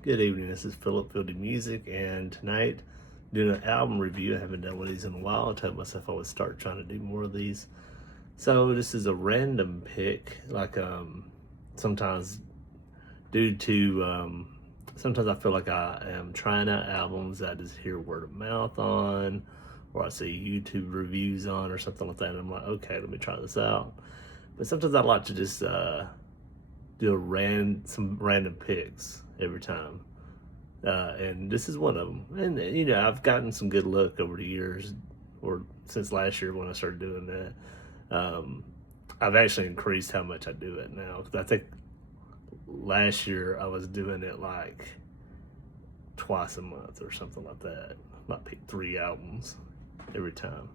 Good evening. This is Philip Fielding Music, and tonight doing an album review. I haven't done one of these in a while. I told myself I would start trying to do more of these. So this is a random pick. Sometimes due to sometimes I feel like I am trying out albums that I just hear word of mouth on, or I see YouTube reviews on, or something like that. And I'm like, okay, let me try this out. But sometimes I like to just do some random picks every time. And this is one of them. And I've gotten some good luck over the years, or since last year when I started doing that. I've actually increased how much I do it now, because I think last year I was doing it like twice a month or something like that. I might pick 3 albums every time,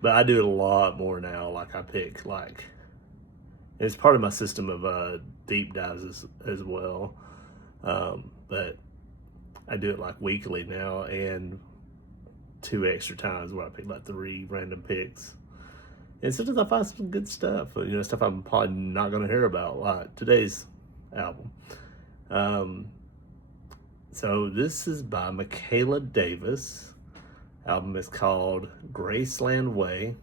but I do it a lot more now. Like I pick it's part of my system of deep dives as well. But I do it like weekly now, and 2 extra times where I pick like 3 random picks. And sometimes I find some good stuff, stuff I'm probably not going to hear about, like today's album. So this is by Mikaela Davis. Album is called Graceland Way.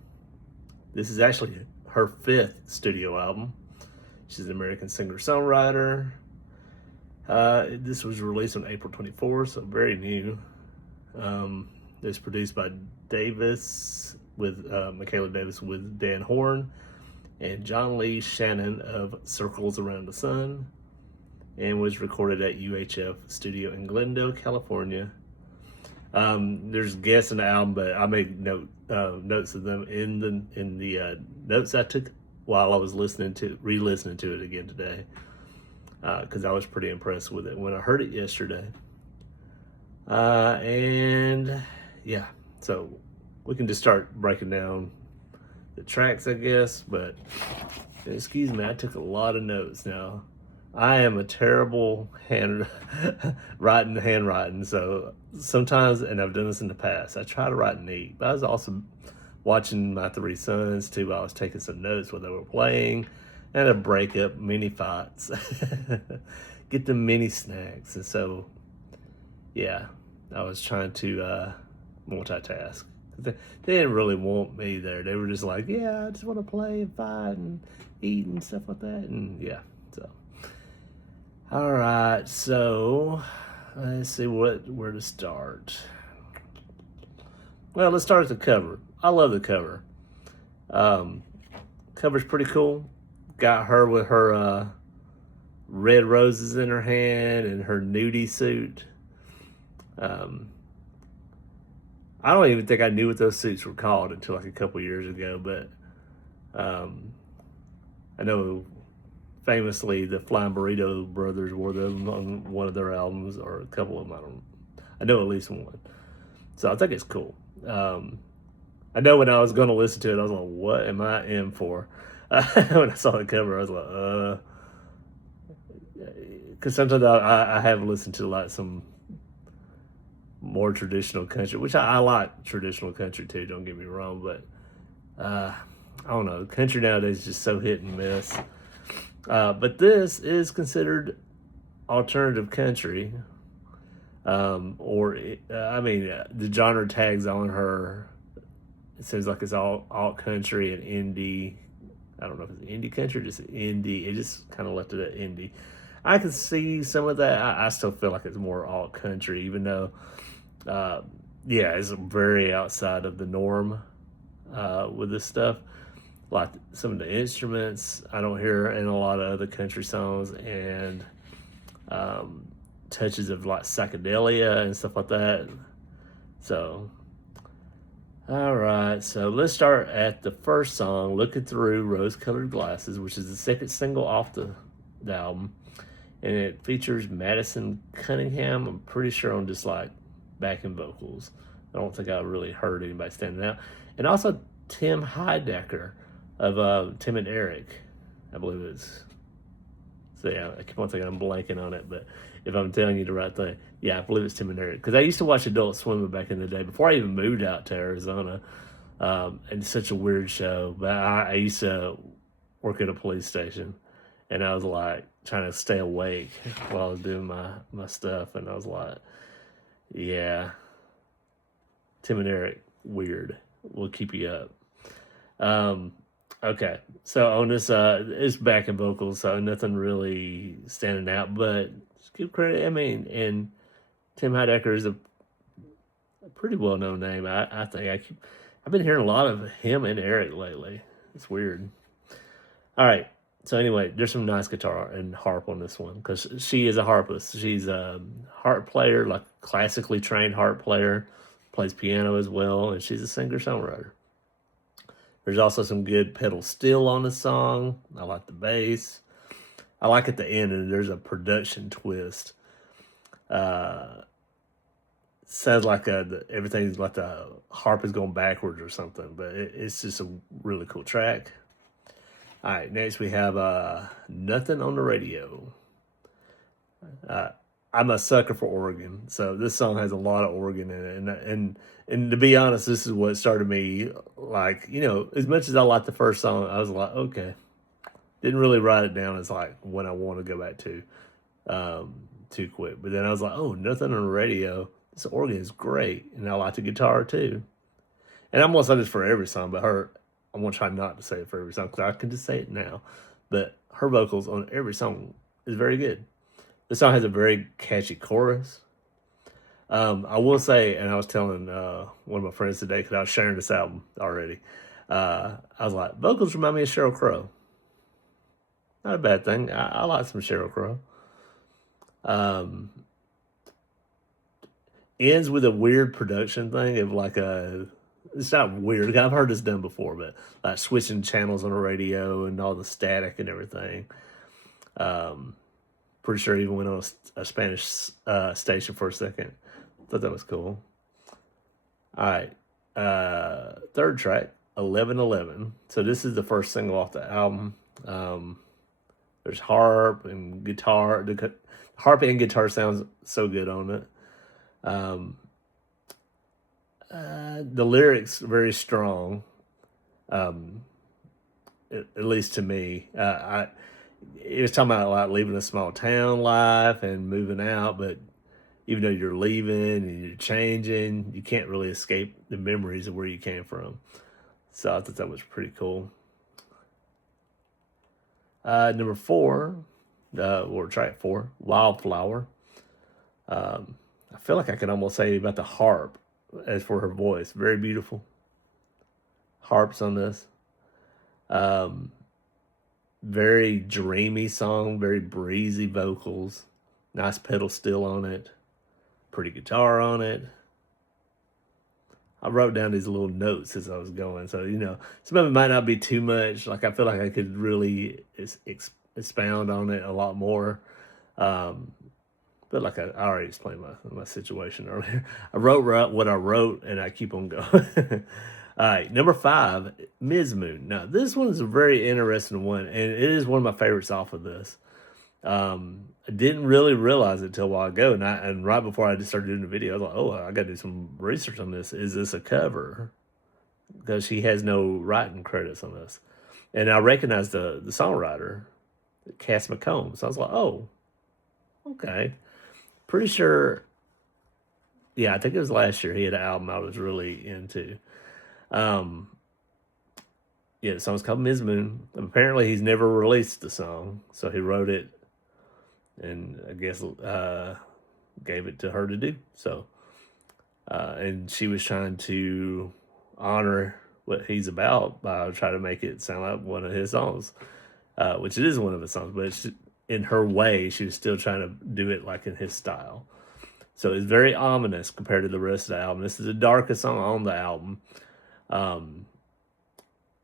This is actually her 5th studio album. She's an American singer-songwriter. This was released on April 24th, so very new. It's produced by Davis with Mikaela Davis with Dan Horn and John Lee Shannon of Circles Around the Sun, and was recorded at UHF Studio in Glendale, California. There's guests in the album, but I made notes of them in the notes I took while I was re-listening to it again today, because I was pretty impressed with it when I heard it yesterday. And yeah, so we can just start breaking down the tracks, I guess. But excuse me, I took a lot of notes. Now I am a terrible handwriting, so sometimes, and I've done this in the past, I try to write neat. But I was also watching my 3 sons too. I was taking some notes while they were playing, and to break up mini fights, get the mini snacks. And so yeah, I was trying to multitask. They didn't really want me there. They were just like, yeah, I just want to play and fight and eat and stuff like that. And yeah, so all right, so let's see where to start. Well, let's start with the cover. I love the cover. Cover's pretty cool. Got her with her red roses in her hand and her nudie suit. I don't even think I knew what those suits were called until like a couple years ago, but I know famously the Flying Burrito Brothers wore them on one of their albums, or a couple of them. I know at least one. So I think it's cool. I know when I was going to listen to it, I was like, what am I in for? When I saw the cover, I was like, because sometimes I have listened to some more traditional country, which I like traditional country too, don't get me wrong, but I don't know, country nowadays is just so hit and miss. But this is considered alternative country, the genre tags on her. It seems like it's all alt country and indie. I don't know if it's indie country or just indie. It just kind of left it at indie. I can see some of that. I still feel like it's more alt country, even though, it's very outside of the norm with this stuff. Like some of the instruments I don't hear in a lot of other country songs, and touches of like psychedelia and stuff like that. So all right, so let's start at the first song, Looking Through Rose-Colored Glasses, which is the second single off the album. And it features Madison Cunningham, I'm pretty sure, on just like backing vocals. I don't think I really heard anybody standing out. And also Tim Heidecker of Tim and Eric, I believe it's. So yeah, I keep on thinking I'm blanking on it, but if I'm telling you the right thing, yeah, I believe it's Tim and Eric. Because I used to watch Adult Swim back in the day before I even moved out to Arizona. And it's such a weird show, but I used to work at a police station, and I was like trying to stay awake while I was doing my stuff, and I was like, yeah, Tim and Eric, weird. We'll keep you up. Okay, so on this, it's backing vocals, so nothing really standing out, but just give credit. I mean, and Tim Heidecker is a pretty well known name. I think I've been hearing a lot of him and Eric lately. It's weird. All right. So anyway, there's some nice guitar and harp on this one because she is a harpist. She's a harp player, like classically trained harp player, plays piano as well, and she's a singer-songwriter. There's also some good pedal steel on the song. I like the bass. I like at the end, and there's a production twist. Sounds like everything's like the harp is going backwards or something, but it's just a really cool track. All right, next we have Nothing on the Radio. I'm a sucker for organ, so this song has a lot of organ in it, and to be honest, this is what started me. Like, as much as I liked the first song, I was like, okay, didn't really write it down as like what I want to go back to too quick. But then I was like, oh, Nothing on the Radio. This organ is great, and I like the guitar too. And I'm gonna say this for every song, but I'm gonna try not to say it for every song because I can just say it now. But her vocals on every song is very good. The song has a very catchy chorus. I will say, and I was telling one of my friends today because I was sharing this album already. I was like, vocals remind me of Sheryl Crow. Not a bad thing. I like some Sheryl Crow. Ends with a weird production thing of like it's not weird. I've heard this done before, but like switching channels on the radio and all the static and everything. Pretty sure even went on a Spanish station for a second. Thought that was cool. All right. Third track, 1111. So this is the first single off the album. There's harp and guitar. The harp and guitar sounds so good on it. The lyrics very strong, at least to me. It was talking about like leaving a small town life and moving out, but even though you're leaving and you're changing, you can't really escape the memories of where you came from. So I thought that was pretty cool. Number 4, or track 4, Wildflower. I feel like I could almost say about the harp as for her voice. Very beautiful harps on this. Very dreamy song, very breezy vocals, nice pedal steel on it, pretty guitar on it. I wrote down these little notes as I was going, so some of it might not be too much. Like I feel like I could really expound on it a lot more. But like I already explained my situation earlier. I wrote what I wrote, and I keep on going. All right, number 5, Ms. Moon. Now, this one is a very interesting one, and it is one of my favorites off of this. I didn't really realize it till a while ago, and right before I just started doing the video, I was like, oh, I got to do some research on this. Is this a cover? Because she has no writing credits on this. And I recognized the songwriter, Cass McComb. So I was like, oh, okay. Pretty sure, yeah, I think it was last year he had an album I was really into. Yeah, the song's called Ms. Moon. Apparently he's never released the song, so he wrote it and I guess gave it to her to do. So, and she was trying to honor what he's about by trying to make it sound like one of his songs, which it is one of his songs, but in her way, she was still trying to do it like in his style. So it's very ominous compared to the rest of the album. This is the darkest song on the album.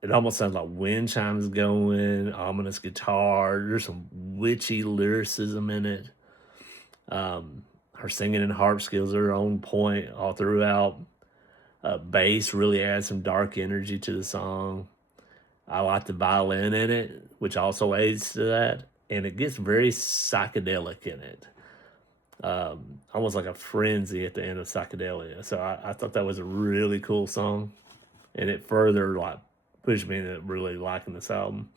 It almost sounds like wind chimes going, ominous guitar. There's some witchy lyricism in it. Her singing and harp skills are on point all throughout. Bass really adds some dark energy to the song. I like the violin in it, which also aids to that. And it gets very psychedelic in it. Almost like a frenzy at the end of Psychedelia. So I thought that was a really cool song. And it further pushed me into really liking this album.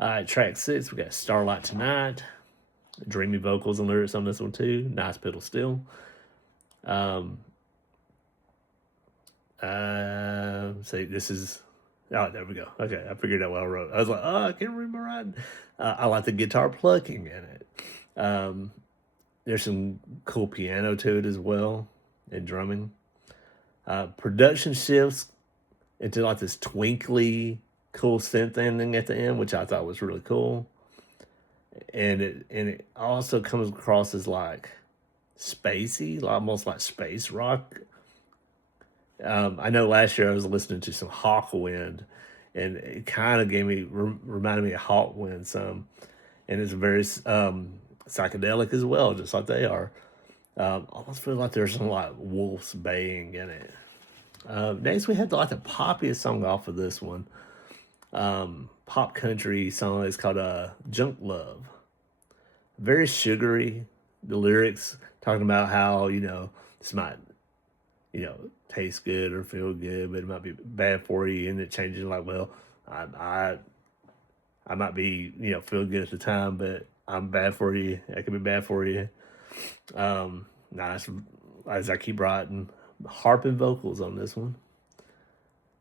All right, track 6, we got Starlight Tonight. Dreamy vocals and lyrics on this one too. Nice pedal steel. See, this is. Oh, there we go. Okay, I figured out what I wrote. I was like, oh, I can't remember right. I like the guitar plucking in it. There's some cool piano to it as well, and drumming. Production shifts into like this twinkly, cool synth ending at the end, which I thought was really cool. And it also comes across as like spacey, almost like space rock. I know last year I was listening to some Hawkwind, and it kind of reminded me of Hawkwind some, and it's very psychedelic as well, just like they are. Almost feel like there's some like wolves baying in it. Next, we had the poppiest song off of this one, pop country song. It's called "Junk Love." Very sugary. The lyrics talking about how this might taste good or feel good, but it might be bad for you, and it changes like, well, I might be feel good at the time, but I'm bad for you. I could be bad for you. Nice, as I keep writing, harping vocals on this one.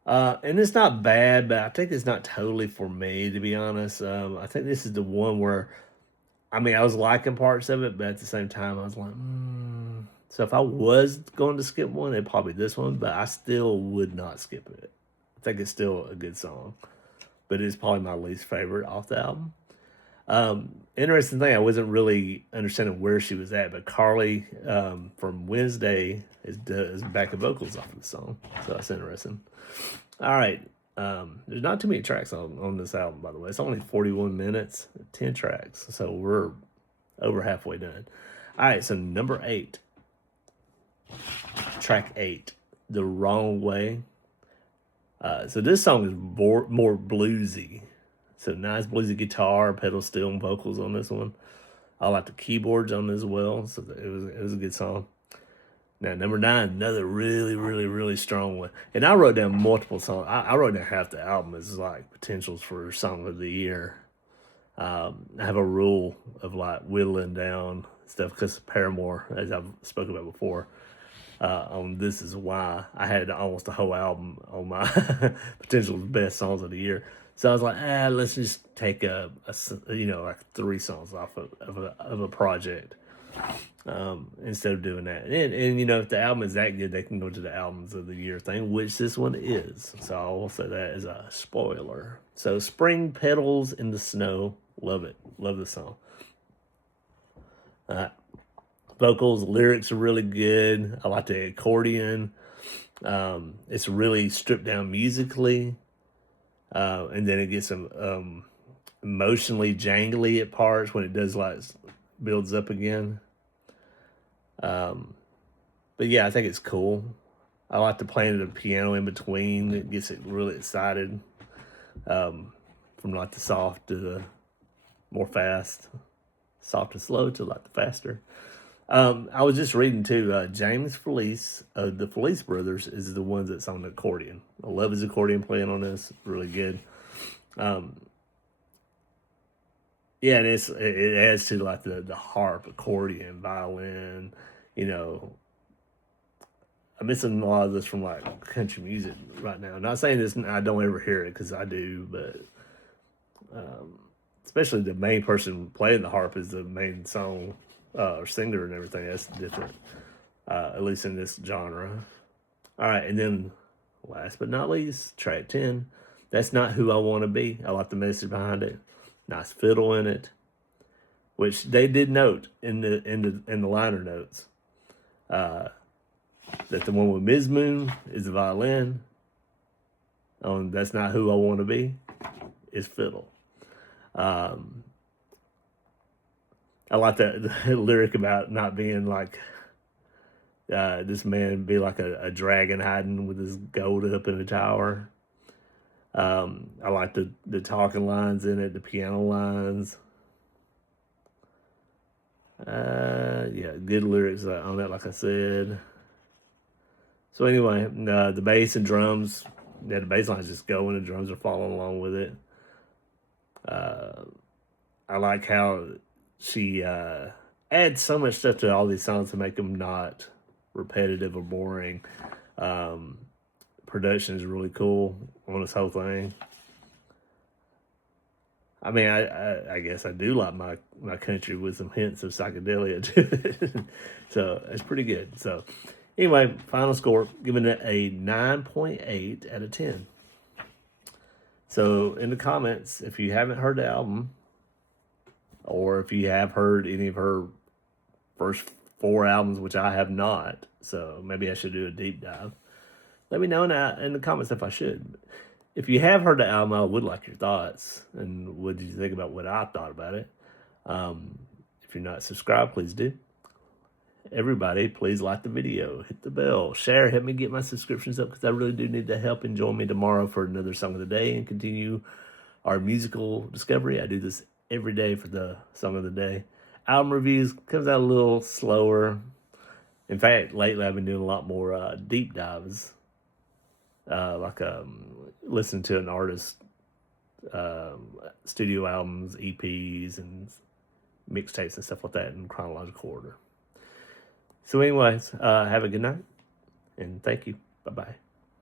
And it's not bad, but I think it's not totally for me, to be honest. I think this is the one where, I mean, I was liking parts of it, but at the same time, I was like, So if I was going to skip one, it'd probably be this one, but I still would not skip it. I think it's still a good song, but it's probably my least favorite off the album. Interesting thing, I wasn't really understanding where she was at, but Carly from Wednesday is backing vocals off of the song, so that's interesting. All right, there's not too many tracks on this album, by the way. It's only 41 minutes, 10 tracks, so we're over halfway done. All right, so number 8, track 8, The Wrong Way. So this song is more bluesy. So nice bluesy guitar, pedal steel, and vocals on this one. I like the keyboards on this as well. So it was a good song. Now number 9, another really, really, really strong one. And I wrote down multiple songs. I wrote down half the album as like potentials for song of the year. I have a rule of like whittling down stuff because Paramore, as I've spoken about before, on This Is Why, I had almost a whole album on my potential best songs of the year. So I was like, let's just take like 3 songs off of a project instead of doing that. And if the album is that good, they can go to the albums of the year thing, which this one is. So I will say that as a spoiler. So Spring Petals in the Snow, love it, love the song. Vocals, lyrics are really good. I like the accordion. It's really stripped down musically. And then it gets some emotionally jangly at parts when it does like builds up again. But yeah, I think it's cool. I like the playing of the piano in between. It gets it really excited. From like the soft to the more fast, soft and slow to like the faster. I was just reading too. James Felice, the Felice brothers, is the ones that's on the accordion. I love his accordion playing on this; really good. Yeah, and it adds to like the harp, accordion, violin. I'm missing a lot of this from like country music right now. Not saying this, I don't ever hear it because I do, but especially the main person playing the harp is the main song. Or singer and everything, that's different, at least in this genre. All right, and then last but not least, track 10, That's Not Who I Want to Be. I like the message behind it. Nice fiddle in it, which they did note in the liner notes, that the one with Ms. Moon is the violin. On That's Not Who I Want to Be is fiddle. I like the lyric about not being like this man be like a dragon hiding with his gold up in a tower. I like the talking lines in it, the piano lines. Yeah, good lyrics on that, like I said. So anyway, the bass and drums, the bass lines just go and the drums are following along with it. I like how she adds so much stuff to all these songs to make them not repetitive or boring. Production is really cool on this whole thing. I mean, I guess I do like my country with some hints of psychedelia to it. So it's pretty good. So anyway, final score, giving it a 9.8 out of 10. So in the comments, if you haven't heard the album, or if you have heard any of her first 4 albums, which I have not, so maybe I should do a deep dive, let me know in the comments if I should. If you have heard the album, I would like your thoughts, and what did you think about what I thought about it. If you're not subscribed, please do. Everybody, please like the video, hit the bell, share, help me get my subscriptions up, because I really do need the help, and join me tomorrow for another song of the day and continue our musical discovery. I do this every day for the song of the day. Album reviews comes out a little slower. In fact, lately I've been doing a lot more deep dives, like listening to an artist studio albums, EPs, and mixtapes and stuff like that in chronological order. So anyways, have a good night, and thank you. Bye-bye.